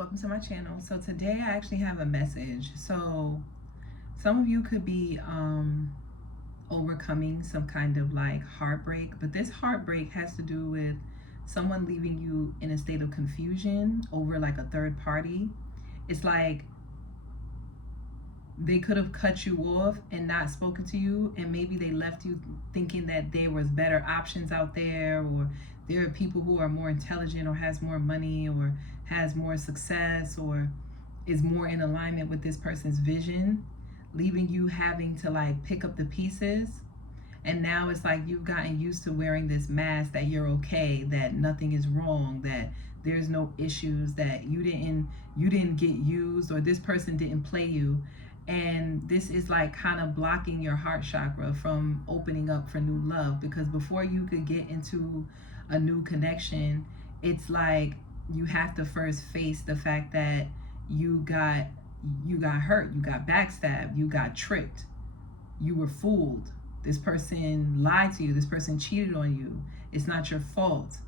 welcome to my channel. So today I actually have a message. So some of you could be overcoming some kind of like heartbreak, but this heartbreak has to do with someone leaving you in a state of confusion over like a third party. It's like they could have cut you off and not spoken to you, and maybe they left you thinking that there was better options out there, or there are people who are more intelligent or has more money or has more success or is more in alignment with this person's vision, leaving you having to like pick up the pieces. And now it's like you've gotten used to wearing this mask that you're okay, that nothing is wrong, that there's no issues, that you didn't get used, or this person didn't play you. And this is like kind of blocking your heart chakra from opening up for new love, because before you could get into a new connection, it's like you have to first face the fact that you got hurt, you got backstabbed, you got tricked, you were fooled. This person lied to you, this person cheated on you. It's not your fault.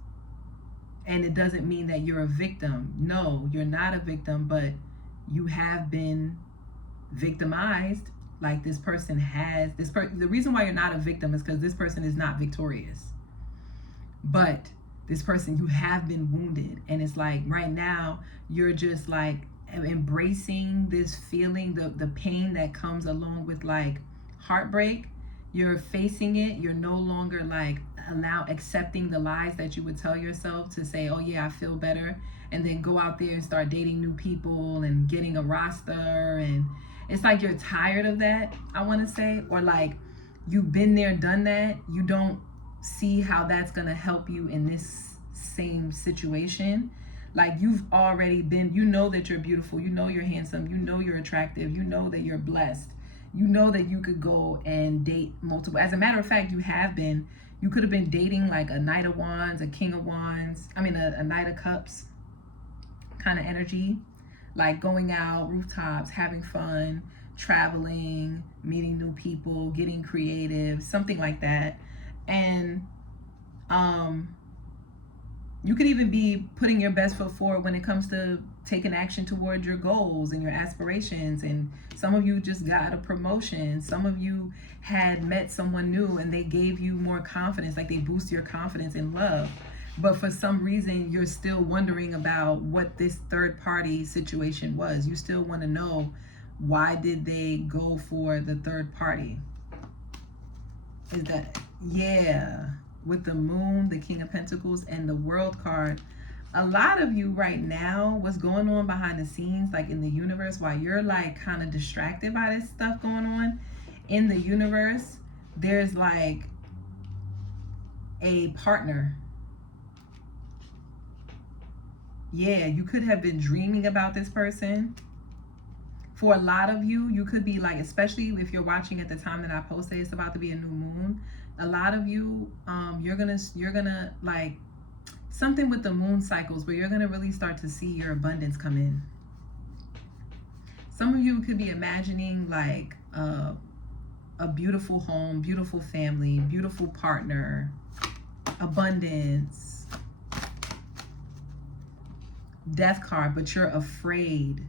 And it doesn't mean that you're a victim. No, you're not a victim, but you have been victimized. Like this person has the reason why you're not a victim is because this person is not victorious. But this person, you have been wounded, and it's like right now you're just like embracing this feeling, the pain that comes along with like heartbreak. You're facing it. You're no longer like accepting the lies that you would tell yourself to say, oh yeah, I feel better, and then go out there and start dating new people and getting a roster. And it's like you're tired of that, I want to say, or like you've been there, done that. You don't see how that's going to help you in this same situation. Like you've already been, you know that you're beautiful, you know you're handsome, you know you're attractive, you know that you're blessed. You know that you could go and date multiple. As a matter of fact, you have been. You could have been dating like a Knight of Wands, a King of Wands. I mean, a Knight of Cups kind of energy. Like going out, rooftops, having fun, traveling, meeting new people, getting creative, something like that. And you could even be putting your best foot forward when it comes to taking action toward your goals and your aspirations. And some of you just got a promotion. Some of you had met someone new and they gave you more confidence, like they boost your confidence in love. But for some reason, you're still wondering about what this third party situation was. You still want to know, why did they go for the third party? Is that, yeah. With the Moon, the King of Pentacles, and the World card, a lot of you right now, what's going on behind the scenes, like in the universe, while you're like kind of distracted by this stuff going on in the universe, there's like a partner. Yeah, you could have been dreaming about this person. For a lot of you, you could be like, especially if you're watching at the time that I posted, it's about to be a new moon. A lot of you, you're gonna like something with the moon cycles where you're gonna really start to see your abundance come in. Some of you could be imagining like a beautiful home, beautiful family, beautiful partner, abundance, Death card, but you're afraid.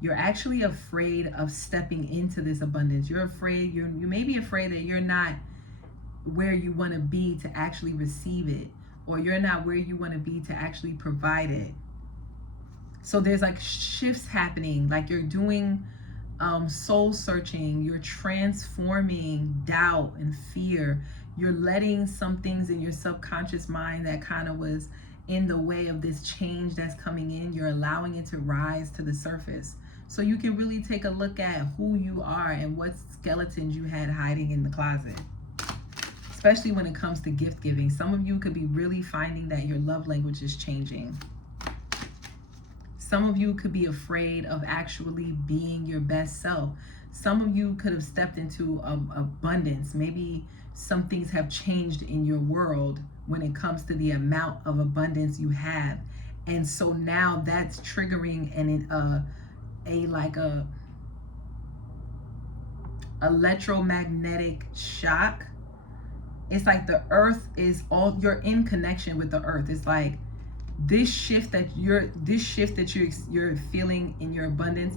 You're actually afraid of stepping into this abundance. You're afraid, you may be afraid that you're not where you want to be to actually receive it, or you're not where you want to be to actually provide it. So there's like shifts happening, like you're doing soul searching, you're transforming doubt and fear. You're letting some things in your subconscious mind that kind of was in the way of this change that's coming in, you're allowing it to rise to the surface. So you can really take a look at who you are and what skeletons you had hiding in the closet. Especially when it comes to gift giving. Some of you could be really finding that your love language is changing. Some of you could be afraid of actually being your best self. Some of you could have stepped into abundance. Maybe some things have changed in your world when it comes to the amount of abundance you have. And so now that's triggering a electromagnetic shock. It's like the earth is all, you're in connection with the earth. It's like this shift that you're feeling in your abundance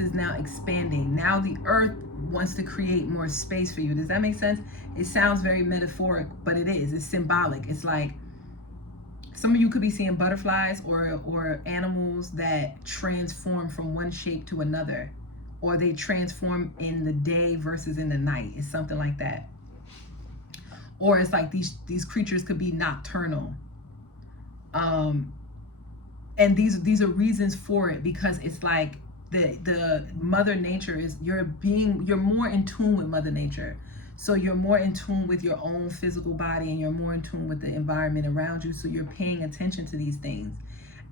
is now expanding. Now the earth wants to create more space for you. Does that make sense? It sounds very metaphoric, but it is. It's symbolic. It's like some of you could be seeing butterflies or animals that transform from one shape to another, or they transform in the day versus in the night. It's something like that. Or it's like these creatures could be nocturnal. And these are reasons for it, because it's like the mother nature is, you're more in tune with mother nature. So you're more in tune with your own physical body, and you're more in tune with the environment around you. So you're paying attention to these things.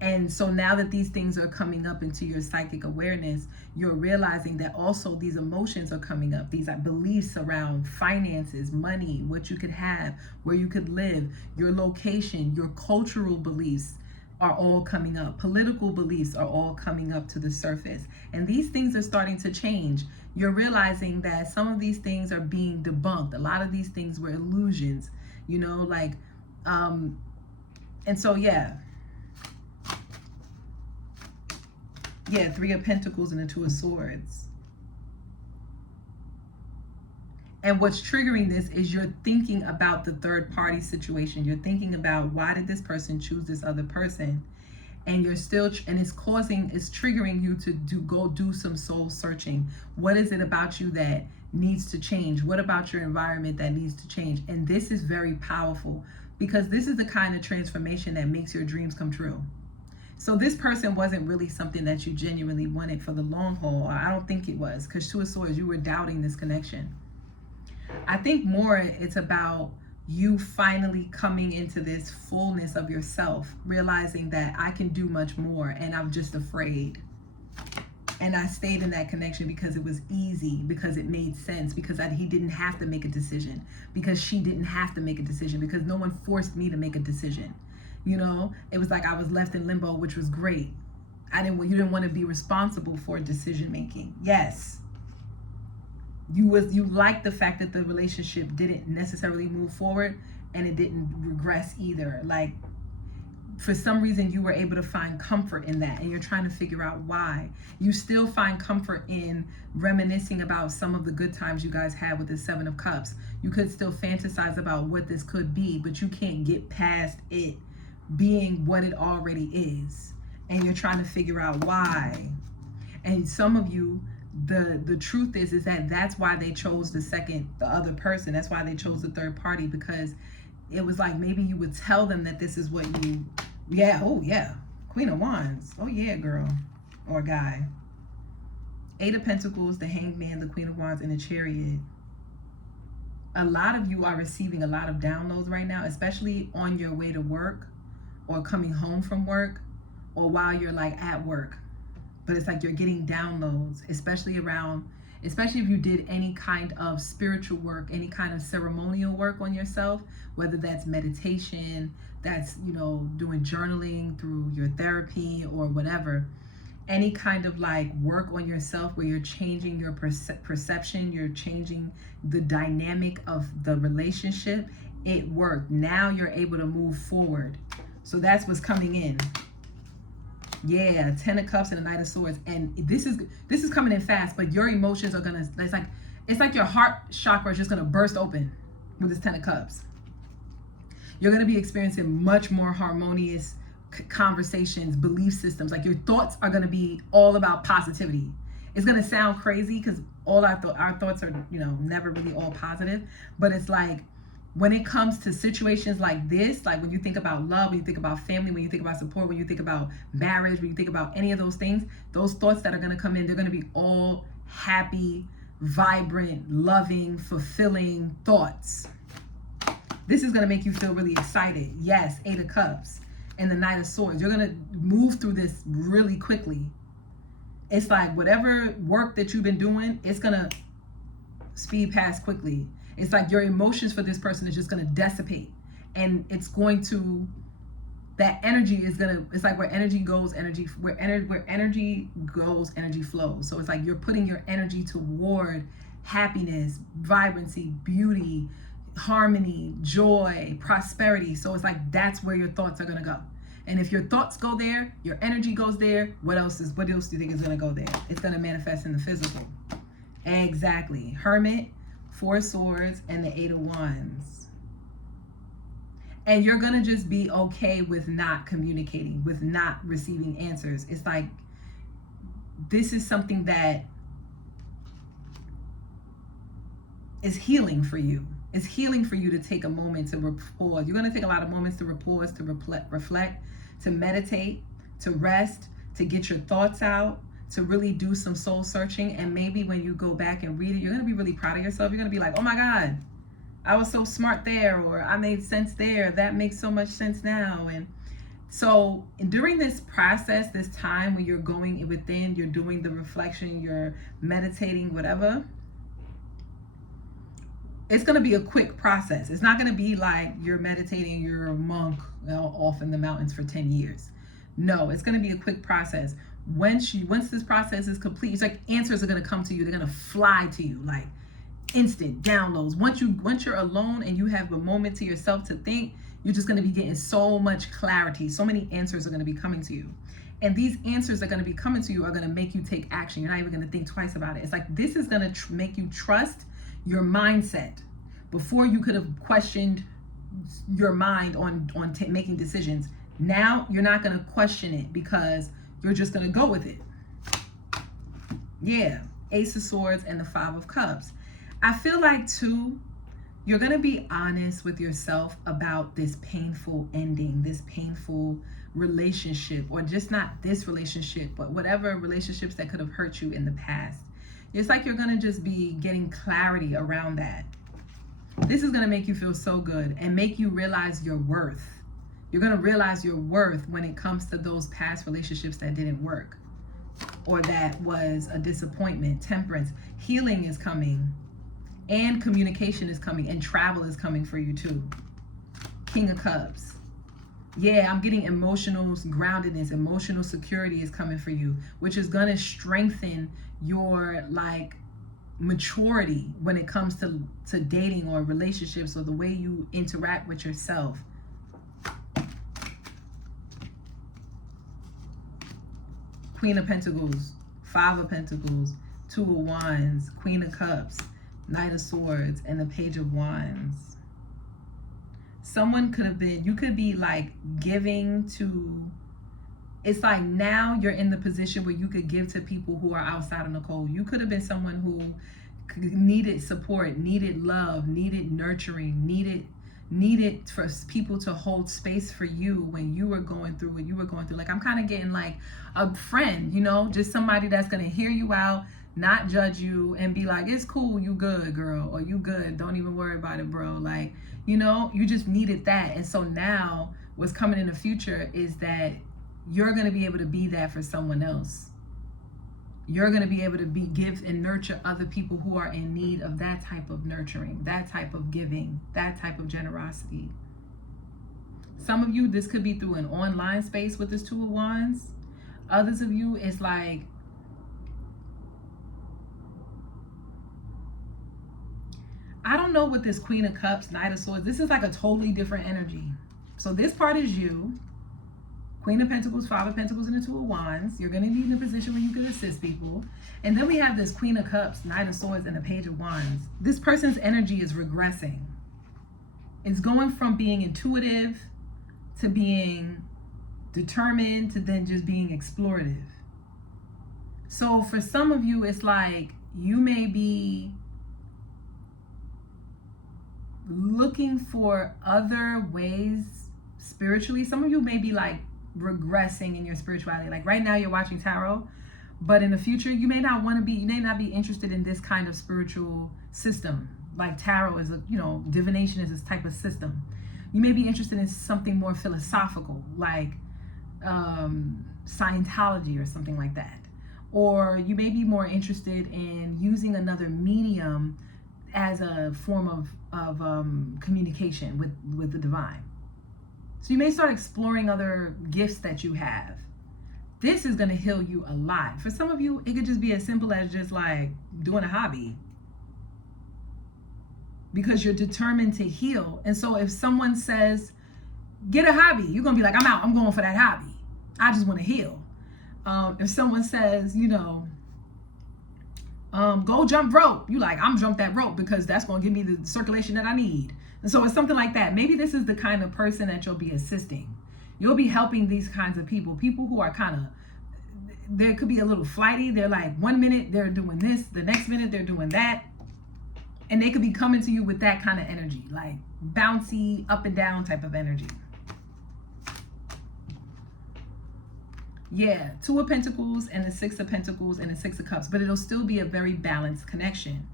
And so now that these things are coming up into your psychic awareness, you're realizing that also these emotions are coming up. These are beliefs around finances, money, what you could have, where you could live, your location, your cultural beliefs are all coming up. Political beliefs are all coming up to the surface. And these things are starting to change. You're realizing that some of these things are being debunked. A lot of these things were illusions, you know, like, and so, yeah. Yeah, 3 of Pentacles and the 2 of Swords. And what's triggering this is you're thinking about the third party situation. You're thinking about, why did this person choose this other person? And you're still, and it's triggering you to go do some soul searching. What is it about you that needs to change? What about your environment that needs to change? And this is very powerful, because this is the kind of transformation that makes your dreams come true. So this person wasn't really something that you genuinely wanted for the long haul. I don't think it was, because 2 of Swords, you were doubting this connection. I think more it's about you finally coming into this fullness of yourself, realizing that I can do much more, and I'm just afraid. And I stayed in that connection because it was easy, because it made sense, because he didn't have to make a decision, because she didn't have to make a decision, because no one forced me to make a decision. You know, it was like I was left in limbo, which was great. You didn't want to be responsible for decision making. Yes. You liked the fact that the relationship didn't necessarily move forward, and it didn't regress either. Like, for some reason you were able to find comfort in that, and you're trying to figure out why. You still find comfort in reminiscing about some of the good times you guys had with the 7 of Cups. You could still fantasize about what this could be, but you can't get past it being what it already is, and you're trying to figure out why. And some of you, the truth is that that's why they chose the other person. That's why they chose the third party, because it was like, maybe you would tell them that this is what you, oh yeah, Queen of Wands, oh yeah, girl, or guy. 8 of Pentacles, the Hanged Man, the Queen of Wands, and the Chariot. A lot of you are receiving a lot of downloads right now, especially on your way to work, or coming home from work, or while you're like at work. But it's like you're getting downloads, especially if you did any kind of spiritual work, any kind of ceremonial work on yourself, whether that's meditation, that's, you know, doing journaling through your therapy or whatever. Any kind of like work on yourself where you're changing your perception, you're changing the dynamic of the relationship, it worked. Now you're able to move forward. So that's what's coming in. Yeah, 10 of Cups and the Knight of Swords. And this is coming in fast, but your emotions are gonna, it's like your heart chakra is just gonna burst open with this 10 of Cups. You're gonna be experiencing much more harmonious conversations, belief systems. Like, your thoughts are gonna be all about positivity. It's gonna sound crazy because all our thoughts are, you know, never really all positive, but it's like, when it comes to situations like this, like when you think about love, when you think about family, when you think about support, when you think about marriage, when you think about any of those things, those thoughts that are going to come in, they're going to be all happy, vibrant, loving, fulfilling thoughts. This is going to make you feel really excited. Yes, 8 of Cups and the Knight of Swords. You're going to move through this really quickly. It's like whatever work that you've been doing, it's going to speed past quickly. It's like your emotions for this person is just going to dissipate, and it's going to, that energy is going to, it's like where energy goes, where energy goes, energy flows. So it's like you're putting your energy toward happiness, vibrancy, beauty, harmony, joy, prosperity. So it's like that's where your thoughts are going to go. And if your thoughts go there, your energy goes there, what else do you think is going to go there? It's going to manifest in the physical. Exactly. Hermit, 4 swords, and the 8 of wands. And you're going to just be okay with not communicating, with not receiving answers. It's like, this is something that is healing for you. It's healing for you to take a moment to pause. You're going to take a lot of moments to pause, to reflect, to meditate, to rest, to get your thoughts out, to really do some soul searching. And maybe when you go back and read it, you're going to be really proud of yourself. You're going to be like, oh my God, I was so smart there, or I made sense there. That makes so much sense now. And so during this process, this time when you're going within, you're doing the reflection, you're meditating, whatever, it's going to be a quick process. It's not going to be like you're meditating, you're a monk off in the mountains for 10 years. No, it's going to be a quick process. Once this process is complete, it's like answers are going to come to you. They're going to fly to you like instant downloads. Once you're alone and you have a moment to yourself to think, you're just going to be getting so much clarity. So many answers are going to be coming to you. And these answers that are going to be coming to you are going to make you take action. You're not even going to think twice about it. It's like this is going to make you trust your mindset. Before you could have questioned your mind on making decisions. Now you're not going to question it because you're just going to go with it. Yeah, Ace of Swords and the 5 of Cups. I feel like too, you're going to be honest with yourself about this painful ending, this painful relationship, or just not this relationship, but whatever relationships that could have hurt you in the past. It's like you're going to just be getting clarity around that. This is going to make you feel so good and make you realize your worth. You're going to realize your worth when it comes to those past relationships that didn't work or that was a disappointment. Temperance. Healing is coming and communication is coming and travel is coming for you too. King of Cups. Yeah, I'm getting emotional groundedness, emotional security is coming for you, which is going to strengthen your maturity when it comes to dating or relationships or the way you interact with yourself. Queen of Pentacles, 5 of Pentacles, 2 of Wands, Queen of Cups, Knight of Swords, and the Page of Wands. Someone could have been, you could be giving to, it's like now you're in the position where you could give to people who are outside of Nicole. You could have been someone who needed support, needed love, needed nurturing, needed for people to hold space for you when you were going through what you were going through. I'm kind of getting a friend, just somebody that's going to hear you out, not judge you, and be like, it's cool, you good, girl, or you good, don't even worry about it, bro. You just needed that. And so now what's coming in the future is that you're going to be able to be that for someone else. You're going to be able to give and nurture other people who are in need of that type of nurturing, that type of giving, that type of generosity. Some of you, this could be through an online space with this 2 of Wands. Others of you, it's I don't know what this Queen of Cups, Knight of Swords, this is a totally different energy. So this part is you. Queen of Pentacles, 5 of Pentacles, and the 2 of Wands. You're going to be in a position where you can assist people. And then we have this Queen of Cups, Knight of Swords, and the Page of Wands. This person's energy is regressing. It's going from being intuitive to being determined to then just being explorative. So for some of you, it's you may be looking for other ways spiritually. Some of you may be regressing in your spirituality. Right now you're watching tarot, but in the future you may not be interested in this kind of spiritual system. Tarot is divination is this type of system. You may be interested in something more philosophical, Scientology or something like that. Or you may be more interested in using another medium as a form of communication with the divine. So you may start exploring other gifts that you have. This is going to heal you a lot. For some of you, it could just be as simple as just doing a hobby. Because you're determined to heal. And so if someone says, get a hobby. You're going to be like, I'm out. I'm going for that hobby. I just want to heal. If someone says, you know, go jump rope, you like, I'm jump that rope because that's going to give me the circulation that I need. And so it's something like that. Maybe this is the kind of person that you'll be assisting. You'll be helping these kinds of people who are kind of, there could be a little flighty. They're like, 1 minute they're doing this, the next minute they're doing that. And they could be coming to you with that kind of energy, like bouncy, up and down type of energy. Yeah, 2 of Pentacles and the 6 of Pentacles and the 6 of Cups, but it'll still be a very balanced connection.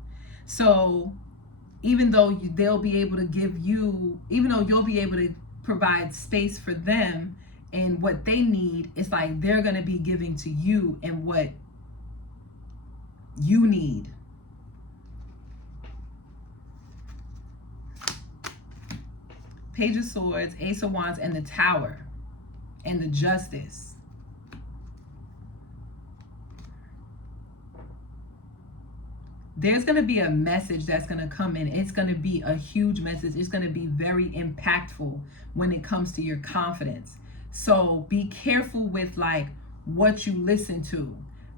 So even though they'll be able to give you, even though you'll be able to provide space for them and what they need, it's like they're going to be giving to you and what you need. Page of Swords, Ace of Wands, and the Tower, and the Justice. There's going to be a message that's going to come in. It's going to be a huge message. It's going to be very impactful when it comes to your confidence. So be careful with like what you listen to.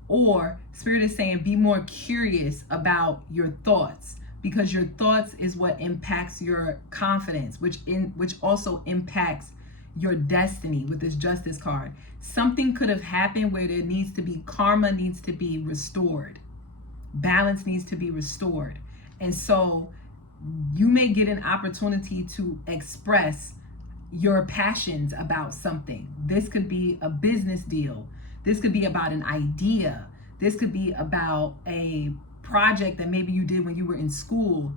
Or Spirit is saying be more curious about your thoughts, because your thoughts is what impacts your confidence, which also impacts your destiny with this Justice card. Something could have happened where there needs to be, karma needs to be restored. Balance needs to be restored. And so you may get an opportunity to express your passions about something. This could be a business deal. This could be about an idea. This could be about a project that maybe you did when you were in school,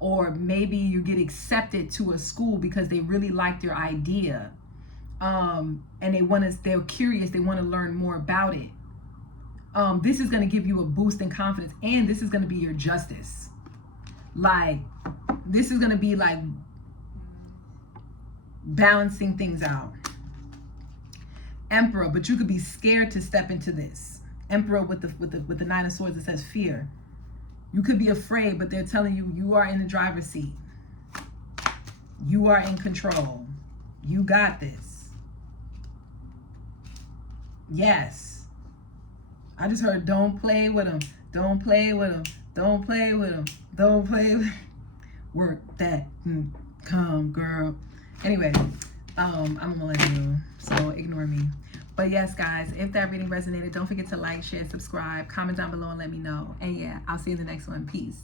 or maybe you get accepted to a school because they really liked your idea. And they're curious, they want to learn more about it. This is going to give you a boost in confidence, and this is going to be your justice. Like, this is going to be like balancing things out. Emperor, but you could be scared to step into this. Emperor with the 9 of Swords, it says fear. You could be afraid, but they're telling you, you are in the driver's seat. You are in control. You got this. Yes. I just heard, don't play with them. Don't play with them. Don't play with them. Don't play with them. Work that. Come, girl. Anyway, I'm going to let you know. So ignore me. But yes, guys, if that reading resonated, don't forget to like, share, subscribe, comment down below and let me know. And yeah, I'll see you in the next one. Peace.